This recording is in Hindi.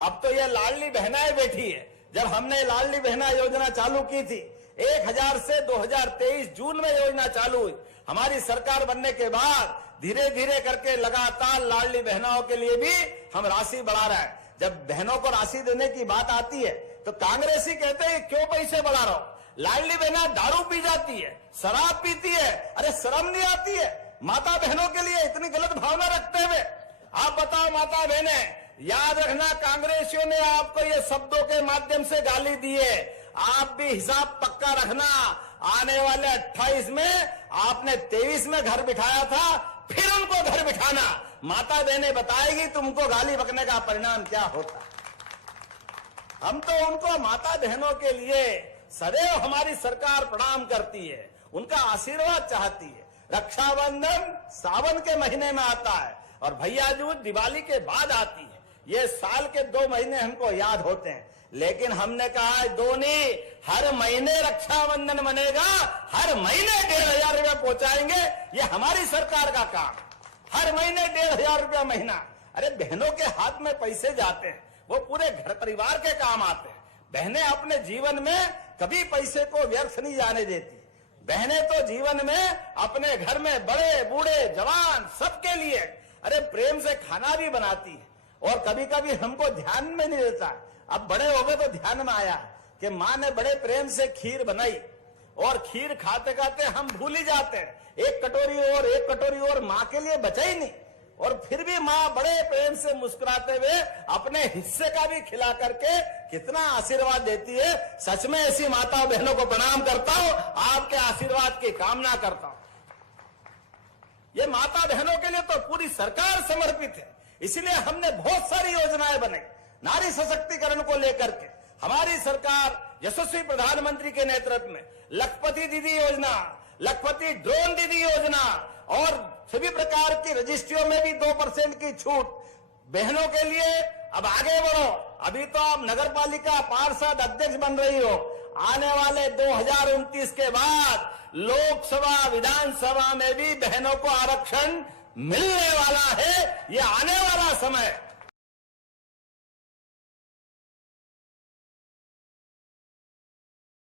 अब तो ये लाडली बहनाएं बैठी है। जब हमने लाडली बहना योजना चालू की थी 1000 से 2023 जून में योजना चालू हुई। हमारी सरकार बनने के बाद धीरे धीरे करके लगातार लाडली बहनों के लिए भी हम राशि बढ़ा रहे हैं। जब बहनों को राशि देने की बात आती है तो कांग्रेसी कहते हैं क्यों पैसे बढ़ा रहा हो। लाडली बहना दारू पी जाती है, शराब पीती है, अरे शर्म नहीं आती है माता बहनों के लिए इतनी गलत भावना रखते हुए। आप बताओ माता बहने, याद रखना कांग्रेसियों ने आपको ये शब्दों के माध्यम से गाली दी है, आप भी हिसाब पक्का रखना। आने वाले 28 में आपने 23 में घर बिठाया था, फिर उनको घर बिठाना। माता बहने बताएगी तुमको गाली बकने का परिणाम क्या होता। हम तो उनको माता बहनों के लिए सदैव हमारी सरकार प्रणाम करती है, उनका आशीर्वाद चाहती है। रक्षाबंधन सावन के महीने में आता है और भैया दूज दिवाली के बाद आती है। ये साल के 2 महीने हमको याद होते हैं, लेकिन हमने कहा है दो नहीं, हर महीने रक्षाबंधन बनेगा, हर महीने 1500 रुपया पहुंचाएंगे। ये हमारी सरकार का काम, हर महीने 1500 रुपया महीना। अरे बहनों के हाथ में पैसे जाते हैं, वो पूरे घर परिवार के काम आते हैं। बहनें अपने जीवन में कभी पैसे को व्यर्थ नहीं जाने देती। बहनें तो जीवन में अपने घर में बड़े बूढ़े जवान सबके लिए अरे प्रेम से खाना भी बनाती है। और कभी कभी हमको ध्यान में नहीं देता, अब बड़े हो गए तो ध्यान में आया कि माँ ने बड़े प्रेम से खीर बनाई और खीर खाते खाते हम भूल ही जाते हैं। एक कटोरी और माँ के लिए बचा ही नहीं, और फिर भी माँ बड़े प्रेम से मुस्कुराते हुए अपने हिस्से का भी खिला करके कितना आशीर्वाद देती है। सच में ऐसी माता बहनों को प्रणाम करता हूं, आपके आशीर्वाद की कामना करता हूं। ये माता बहनों के लिए तो पूरी सरकार समर्पित है, इसलिए हमने बहुत सारी योजनाएं बनाई नारी सशक्तिकरण को लेकर के। हमारी सरकार यशस्वी प्रधानमंत्री के नेतृत्व में लखपति दीदी योजना, लखपति ड्रोन दीदी योजना और सभी प्रकार की रजिस्ट्रियों में भी 2% की छूट बहनों के लिए। अब आगे बढ़ो, अभी तो आप नगर पालिका पार्षद अध्यक्ष बन रही हो, आने वाले 2029 के बाद लोकसभा विधानसभा में भी बहनों को आरक्षण मिलने वाला है। ये आने वाला समय